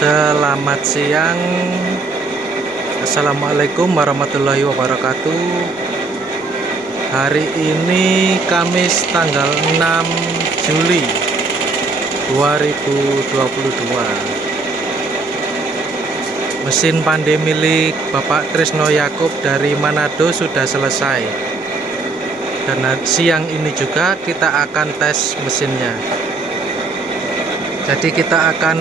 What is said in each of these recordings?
Selamat siang. Assalamualaikum warahmatullahi wabarakatuh. Hari ini Kamis tanggal 6 Juli 2022. Mesin PANDE milik Bapak Trisno Yakub dari Manado sudah selesai. Dan siang ini juga kita akan tes mesinnya. Jadi kita akan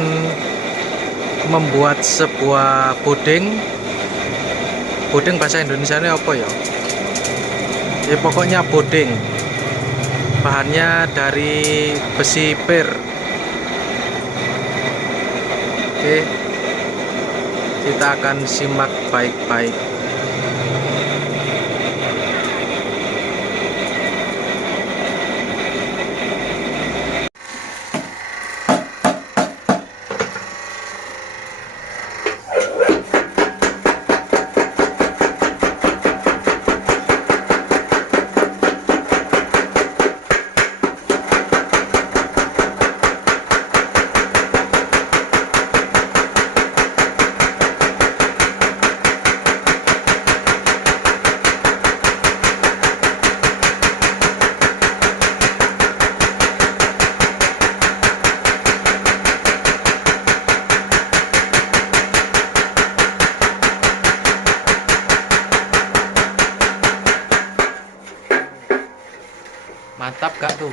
membuat sebuah puding bahasa Indonesia ini apa ya? Ya pokoknya puding. Bahannya dari besi pir. Oke, kita akan simak baik-baik. Mantap gak tuh?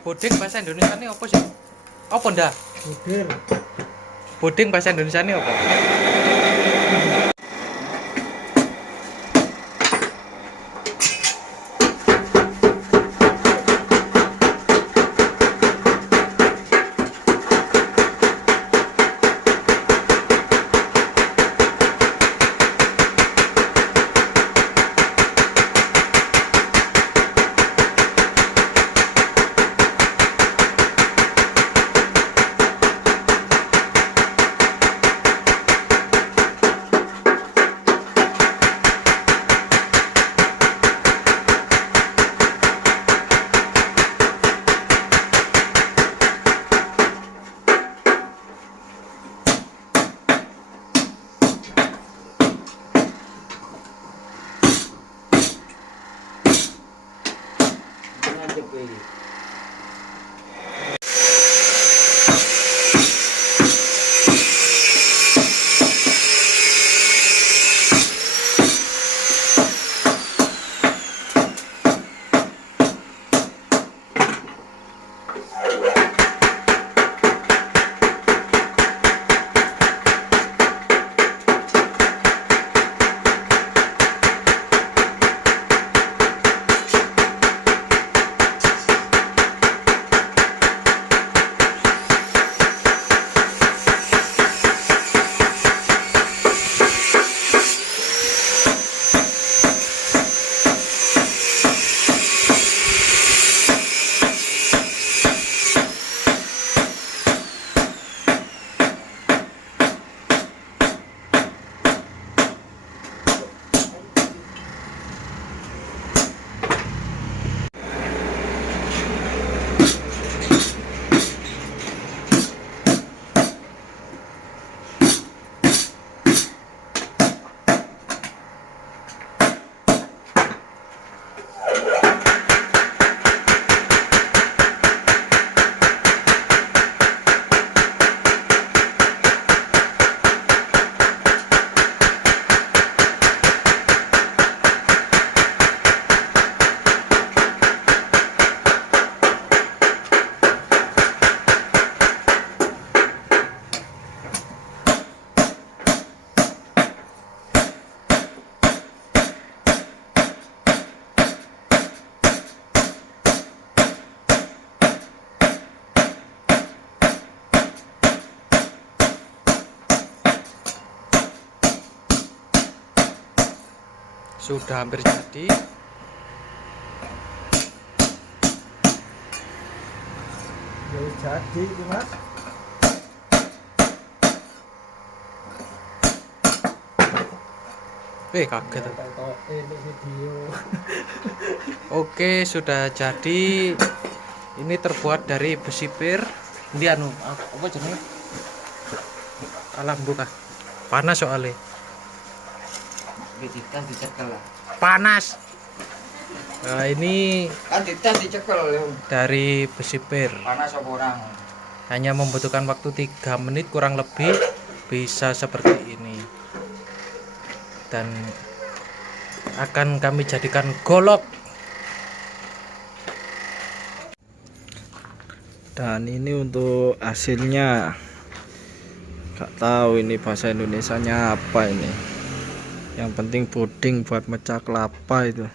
Puding bahasa Indonesia ini apa sih? Apa ndak? Puding bahasa Indonesia ini apa? Sudah hampir jadi. Jadi Mas. Kaget. Ini video. Oke, sudah jadi. Ini terbuat dari besi pir. Ini anu apa jenenge? Alam buka. Panas soalnya. Ditas dicekel. Panas. Nah, ini Kan ditas dicekel. dari besi pir. Panas apa orang? Hanya membutuhkan waktu 3 menit kurang lebih bisa seperti ini. Dan akan kami jadikan golok. Dan ini untuk hasilnya, nggak tahu ini bahasa Indonesianya apa ini. Yang penting puding buat mecah kelapa itu ya.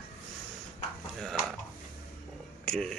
Oke.